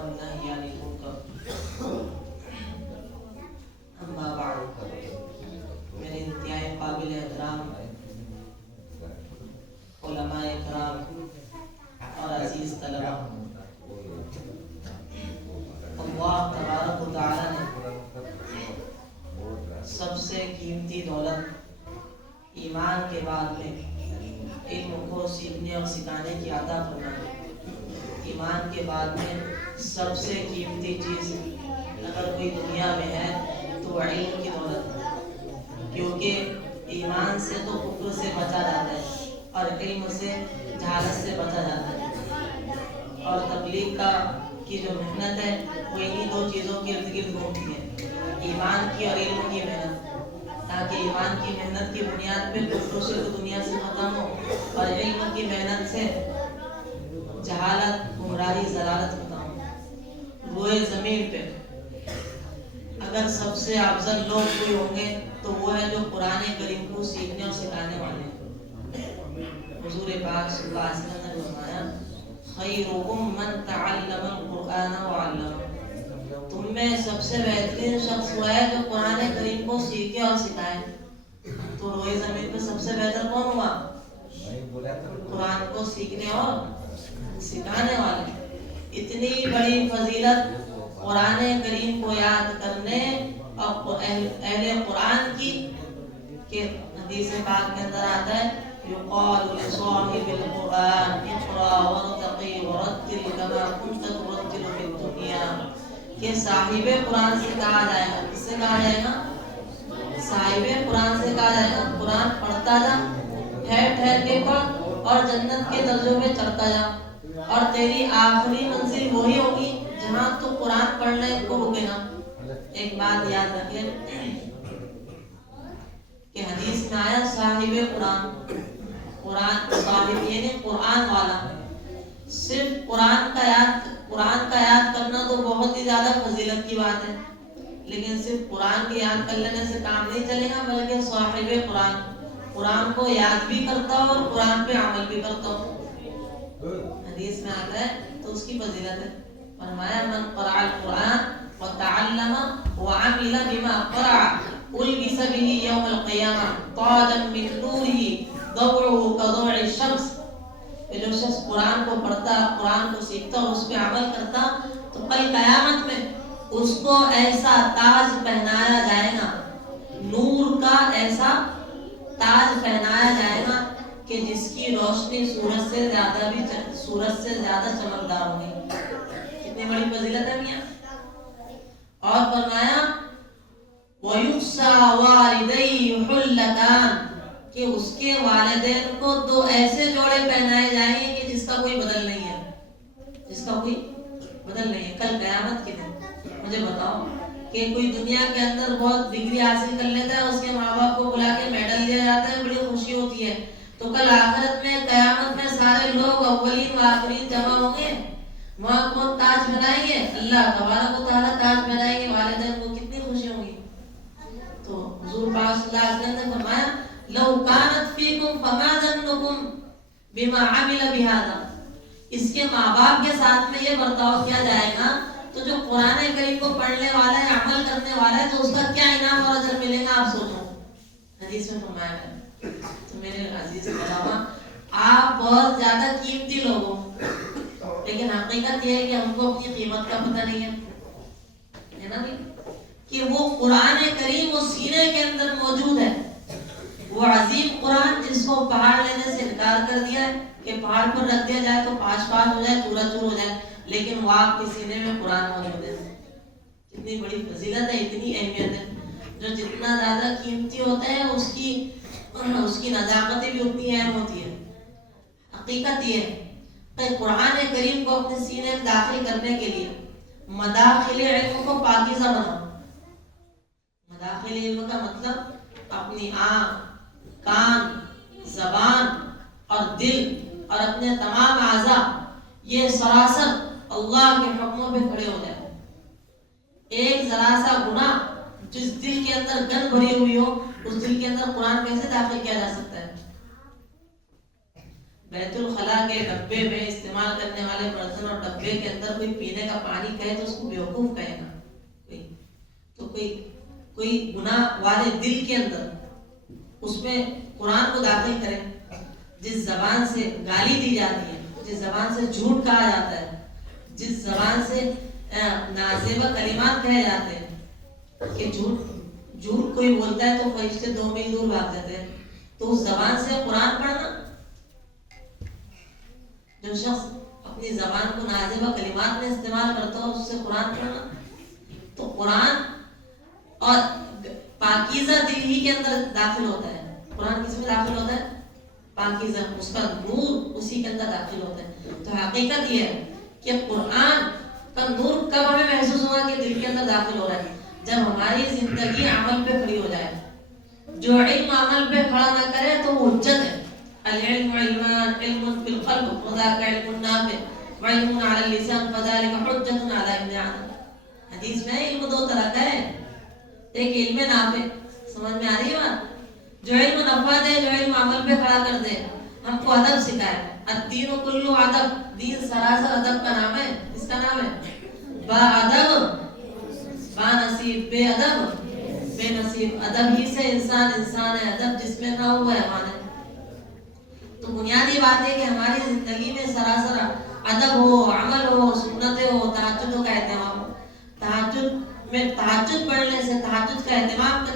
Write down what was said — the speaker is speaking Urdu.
والنهي عن المنكر اما بعد میرے انتہائی قابل احترام علماء اکرام اور عزیز طلبہ، اللہ تبارک و تعالی نے سب سے قیمتی دولت ایمان کے بعد میں علم کو سیکھنے اور سکھانے کی عطا فرمائی۔ ایمان کے بعد میں سب سے قیمتی چیز اگر کوئی دنیا میں ہے تو علم کی دولت ہے، کیونکہ ایمان سے تو کفر سے بچا جاتا ہے اور علم سے جہالت سے بچا جاتا ہے۔ اور تبلیغ کی جو محنت ہے وہ انہی دو چیزوں کے ارد گرد گھومتی ہے، ایمان کی اور علم کی محنت، تاکہ ایمان کی محنت کی بنیاد پہ کفر و شرک دنیا سے ختم ہو اور علم کی محنت سے جہالت، گمراہی، ضلالت ختم ہو۔ روئے زمین پہ اگر سب سے افضل لوگ کوئی ہوں گے تو وہ ہے جو قرآن کریم کو سیکھنے اور سکھانے والے ہیں۔ حضور پاک صلی اللہ علیہ وسلم نے فرمایا خیرکم من تعلم القرآن وعلمہ، تم میں سب سے بہترین شخص وہ ہے جو قرآن کریم کو سیکھے اور سکھائے۔ تو روئے زمین پہ سب سے بہتر کون ہوا؟ قرآن کو سیکھنے اور سکھانے والے۔ اتنی بڑی فضیلت قرآن کریم کو یاد کرنے اور اہل قرآن کی کہ حدیث پاک کے اندر آتا ہے یقال لصاحب القرآن اقرا وارتقی ورتل کما كنت ترتل في الدنيا، کہ صاحب قرآن سے کہا جائے گا، کس سے کہا جائے گا؟ صاحب قرآن سے کہا جائے گا قرآن پڑھتا جا، ٹھہر ٹھہر کے پڑھ اور جنت کے درجوں میں چڑھتا جا، اور تیری آخری منزل وہی ہوگی جہاں تو قرآن پڑھنے کو رکے گا۔ ایک بات یاد رکھیں کہ حدیث میں آیا صاحب قرآن صاحب یعنی قرآن والا۔ صرف قرآن کا یاد کرنا تو بہت ہی زیادہ فضیلت کی بات ہے، لیکن صرف قرآن کے یاد کر لینے سے کام نہیں چلے گا، بلکہ صاحب قرآن کو یاد بھی کرتا ہو اور قرآن پہ عمل بھی کرتا ہو۔ حدیث میں آتا ہے تو اس کی فضیلت ہے۔ فرمایا من قرأ القرآن وتعلم وعمل بما قرأ ألبس به يوم القيامة تاجا من نوره ضوعه كضوع الشمس، کہ جو شخص قرآن کو پڑھتا، قرآن کو سیکھتا اور اس پہ عمل کرتا تو کل قیامت میں اس کو ایسا تاج پہنایا جائے گا، نور کا ایسا تاج پہنایا جائے گا کہ جس کی روشنی سورج سے زیادہ چمکدار ہوگی۔ کتنی بڑی فضیلت ہے میاں۔ اور فرمایا وَيُقْسَى وَالِدَيْهِ حُلَّتَانِ، کہ اس کے والدین کو دو ایسے جوڑے پہنائے جائیں گے کہ جس کا کوئی بدل نہیں ہے، کل قیامت کے دن۔ مجھے بتاؤ کہ کوئی دنیا کے اندر بہت ڈگری حاصل کر لیتا ہے، اس کے ماں باپ کو بلا کے میڈل دیا جاتا ہے، بڑی خوشی ہوتی ہے، تو کل آخرت میں قیامت میں سارے لوگ اولین و آخرین جمع ہوں گے، وہاں کون تاج بنائیں گے؟ اللہ تبارک و تعالیٰ تاج بنائیں گے، والدین کو کتنی خوشی ہوگی۔ تو حضور پاک صلی اللہ علیہ وسلم نے فرمایا لو کانت فیکم فما ظنکم بما عمل بہذا، اس کے ماں باپ کے ساتھ میں یہ برتاؤ کیا جائے گا تو جو قرآن کریم کو پڑھنے والا ہے، عمل کرنے والا ہے، تو اس کا کیا انعام اور اجر ملے گا آپ سوچو۔ حدیث میں فرمایا ہے۔ تو میرے عزیز علماء، آپ بہت زیادہ قیمتی لوگ ہو، لیکن حقیقت یہ ہے کہ ہم کو اپنی قیمت کا پتہ نہیں ہے نا کہ وہ قرآن کریم وہ سینے کے اندر موجود ہے، وہ عظیم قرآن جس کو پہاڑ لینے سے انکار کر دیا ہے کہ پہاڑ پر رکھ دیا جائے تو پانچ ہو جائے، چورا چور ہو جائے، لیکن وہ آپ کے سینے میں قرآن موجود ہے۔ کتنی بڑی فضیلت ہے، اتنی اہمیت ہے۔ جو جتنا زیادہ قیمتی ہوتا ہے اس کی نزاکت بھی اتنی اہم ہوتی ہے۔ حقیقت یہ ہے کہ قرآن کریم کو اپنے سینے میں داخل کرنے کے لیے مداخل علم کو پاکیزہ بناؤ۔ مداخل علم کا مطلب اپنی آنکھ، کان، زبان اور دل اور اپنے تمام اعضاء یہ سراسر اللہ کے حکموں پہ کھڑے ہو جائے۔ ایک ذرا سا گناہ جس دل کے اندر گند بھری ہوئی ہو، اس دل کے اندر قرآن کیسے داخل کیا جا سکتا ہے؟ بیت الخلا کے ڈبے میں استعمال کرنے والے برتن اور ڈبے کے اندر کوئی پینے کا پانی کہے تو اس کو بیوقوف کہے گا تو کوئی گناہ والے دل کے اندر اس میں قرآن کو داخل کرے. جس زبان سے گالی دی جاتی ہے, جس زبان سے جھوٹ کہا جاتا ہے, جس زبان سے نازیبہ کلمات کہے جاتے ہیں کہ جھوٹ کوئی بولتا ہے تو فرشتے 2 میل دور بھاگ جاتے ہیں, تو اس زبان سے قرآن پڑھنا, جو شخص اپنی زبان کو نازیبہ کلمات میں استعمال کرتا ہو اس سے قرآن پڑھنا, تو قرآن اور پاکیزہ دل ہی کے اندر داخل ہوتا ہے. قرآن کس میں داخل ہوتا ہے؟ پاکیزہ, اس کا نور اسی کے اندر داخل ہوتا ہے. تو حقیقت یہ ہے کہ قرآن کا نور کب ہمیں محسوس ہوگا کہ دل کے اندر داخل ہو رہا ہے؟ جب ہماری زندگی عمل پہ کھڑی ہو جائے. جو علم عمل پہ کھڑا نہ کرے تو وہ حجت ہے. العلم علمان, علم فی القلب وذاک علم نافع وعلم علی اللسان فذلک حجت علی ابن آدم. حدیث میں علم 2 طرح کا ہے. ایک علم نافع, سمجھ میں آ رہی ہے بات؟ جو علم نفع دے, جو علم عمل پہ کھڑا کر دے. ہم کو ادب سکھائے. الدین کلو ادب, دین سراسر ادب کا نام ہے. اس کا نام ہے با ادب با نصیب, بے ادب بے نصیب. ادب ہی سے انسان ہے, ادب جس میں نہ ہو وہ حیوان ہے. تو بنیادی بات ہے کہ ہماری زندگی میں سراسر ادب ہو, عمل ہو, سنتیں ہو, تہجد کا اہتمام ہو. تہجد میں تہجد پڑھنے سے, تہجد کا اہتمام